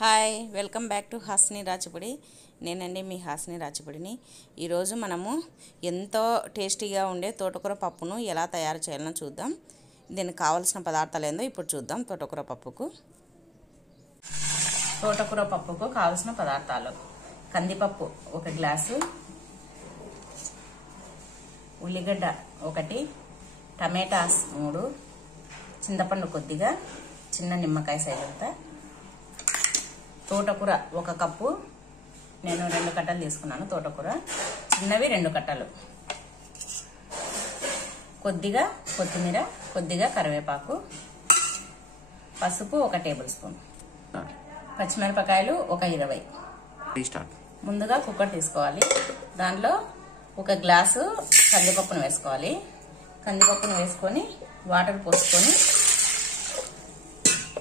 Hi welcome back to Hasini Rachapodi. నేనండి మీ హాసిని రాచపొడిని. ఈరోజు మనము ఎంతో టేస్టీగా ఉండే తోటకూర పప్పును ఎలా తయారు చేయాలో చూద్దాం. దీనికి కావాల్సిన పదార్థాలు ఏందో ఇప్పుడు చూద్దాం. తోటకూర పప్పుకు కావాల్సిన పదార్థాలు: కందిపప్పు 1 గ్లాసు, ఉల్లిగడ్డ 1, టమాటాస్ 3, చింతపండు కొద్దిగా, చిన్న నిమ్మకాయ సైజ్ అంతా, తోటకూర 1 కప్పు, నేను 2 కట్టలు తీసుకున్నాను. తోటకూర చిన్నవి 2 కట్టలు, కొద్దిగా కొత్తిమీర, కొద్దిగా కరివేపాకు, పసుపు 1 టేబుల్ స్పూన్, పచ్చిమిరపకాయలు 20. ముందుగా కుక్కర్ తీసుకోవాలి. దాంట్లో 1 గ్లాసు కందిపప్పును వేసుకోవాలి. కందిపప్పును వేసుకొని వాటర్ పోసుకొని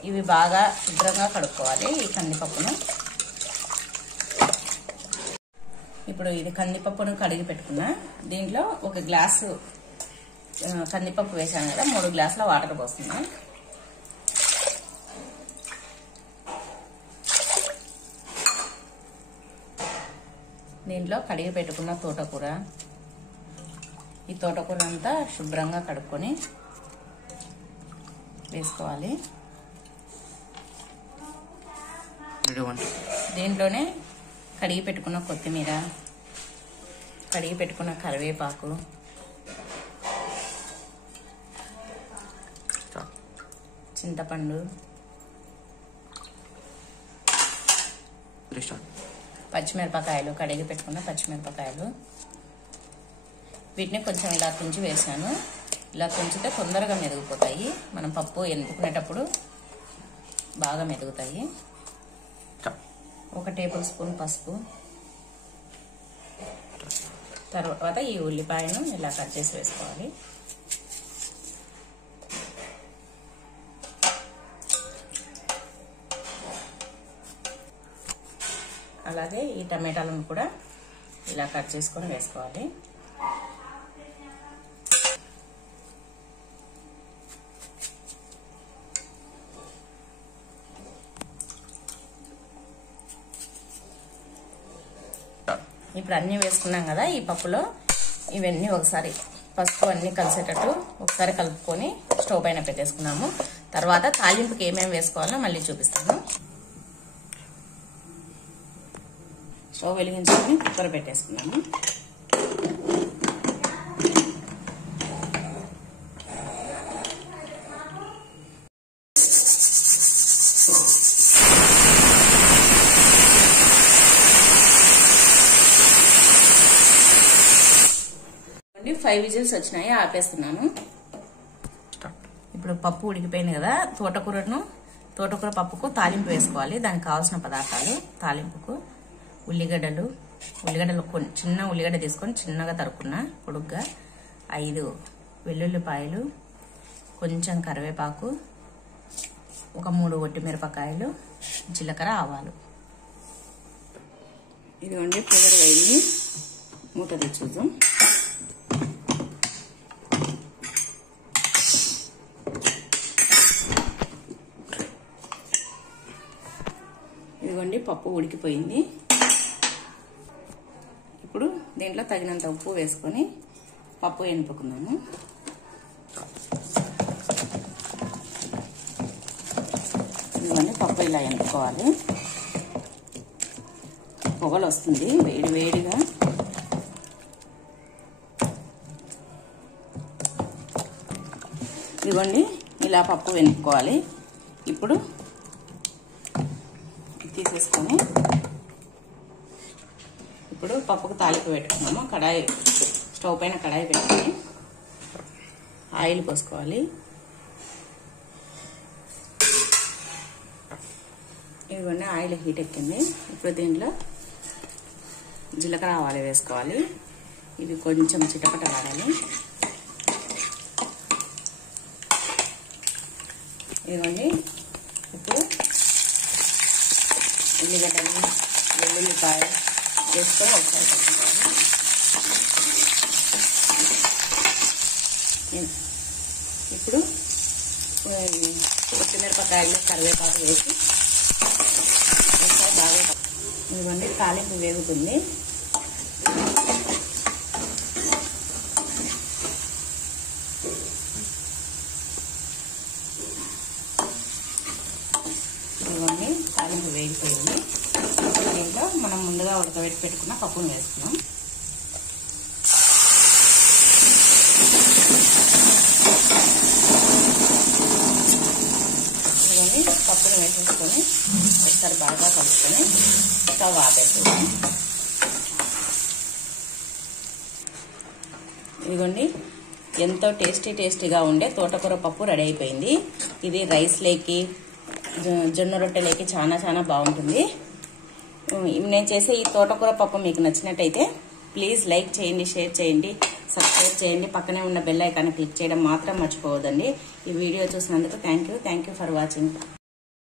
ఇవి బాగా శుభ్రంగా కడుక్కోవాలి. ఈ కందిపప్పును ఇప్పుడు ఇది కందిపప్పును కడిగి పెట్టుకున్నా. దీంట్లో 1 గ్లాసు కందిపప్పు వేసాను కదా, 3 గ్లాసుల వాటర్ పోస్తున్నా. దీంట్లో కడిగి పెట్టుకున్న తోటకూర, ఈ తోటకూర అంతా శుభ్రంగా కడుక్కొని వేసుకోవాలి. దీంట్లోనే కడిగి పెట్టుకున్న కొత్తిమీర, కడిగి పెట్టుకున్న కరివేపాకు, చింతపండు, పచ్చిమిరపకాయలు, కడిగి పెట్టుకున్న పచ్చిమిరపకాయలు, వీటిని కొంచెం ఇలా తుంచి వేసాను. ఇలా తుంచితే తొందరగా మెదిగిపోతాయి. మనం పప్పు ఎన్నుకునేటప్పుడు బాగా మెదుగుతాయి. 1 టేబుల్ స్పూన్ పసుపు, తర్వాత ఈ ఉల్లిపాయను ఇలా కట్ చేసి వేసుకోవాలి. అలాగే ఈ టమాటాలను కూడా ఇలా కట్ చేసుకొని వేసుకోవాలి. ఇప్పుడు అన్నీ వేసుకున్నాం కదా, ఈ పప్పులో ఇవన్నీ ఒకసారి పసుపు అన్నీ కలిసేటట్టు ఒకసారి కలుపుకొని స్టవ్ పైన పెట్టేసుకున్నాము. తర్వాత తాలింపుకి ఏమేమి వేసుకోవాలో మళ్ళీ చూపిస్తాను. స్టవ్ వెలిగించుకొని కుక్కర్ పెట్టేసుకున్నాము. ఫైవ్ విజిల్స్ వచ్చినాయి, ఆపేస్తున్నాను. ఇప్పుడు పప్పు ఉడికిపోయింది కదా, తోటకూర పప్పుకు తాలింపు వేసుకోవాలి. దానికి కావాల్సిన పదార్థాలు: తాలింపుకు ఉల్లిగడ్డలు చిన్న ఉల్లిగడ్డ తీసుకొని చిన్నగా తరుక్కున్న పొడుగ్గా, 5 వెల్లుల్లిపాయలు, కొంచెం కరివేపాకు, 3 ఒట్టిమిరపకాయలు, జీలకర్ర, ఆవాలు. ఇదిగోండి పొగరు వేయి, మూత తెచ్చుద్దాం. ఇదిగోండి పప్పు ఉడికిపోయింది. ఇప్పుడు దీంట్లో తగినంత ఉప్పు వేసుకొని పప్పు ఎనుపుకున్నాము. ఇదిగోండి పప్పు ఇలా ఎనుపుకోవాలి. పొగలు వస్తుంది వేడి వేడిగా. ఇదిగోండి ఇలా పప్పు వెనుపుకోవాలి. ఇప్పుడు తీసేసుకొని ఇప్పుడు పప్పుకు తాలింపు పెట్టుకున్నాము. స్టవ్ పైన కడాయి పెట్టుకొని ఆయిల్ పోసుకోవాలి. ఇదిగోండి ఆయిల్ హీట్ ఎక్కింది. ఇప్పుడు దీంట్లో జీలకర్ర, ఆవాలు వేసుకోవాలి. ఇవి కొంచెం చిటపట వాడాలి. ఇదిగోండి ఇప్పుడు ఉల్లిగడ్డలు, వెల్లుల్లిపాయ వేసుకొని ఒకసారి కలుపుకోవాలి. ఇప్పుడు కొత్తిమిరపకాయలు, కరివేపాకు వేసి ఇవన్నీ తాలింపు వేగుతుంది. ఇవన్నీ తాలింపు వేగిపోయింది. దీంట్లో మనం ముందుగా ఉడకబెట్టి పెట్టుకున్న పప్పును వేసుకున్నాం. ఇవన్నీ పప్పును వేసేసుకొని ఒకసారి బాగా కలుపుకొని స్టవ్ ఆపేసుకుందాం. ఇదిగోండి, ఎంతో టేస్టీగా ఉండే తోటకూర పప్పు రెడీ అయిపోయింది. ఇది రైస్ లేకి, జొన్న రొట్టెలేకి చాలా బాగుంటుంది. నేను చేసే ఈ తోటకూర పప్పు మీకు నచ్చినట్టయితే ప్లీజ్ లైక్ చేయండి, షేర్ చేయండి, సబ్స్క్రైబ్ చేయండి. పక్కనే ఉన్న బెల్ ఐకాన్ క్లిక్ చేయడం మాత్రం మర్చిపోవద్దండి. ఈ వీడియో చూసినందుకు థ్యాంక్ యూ ఫర్ వాచింగ్.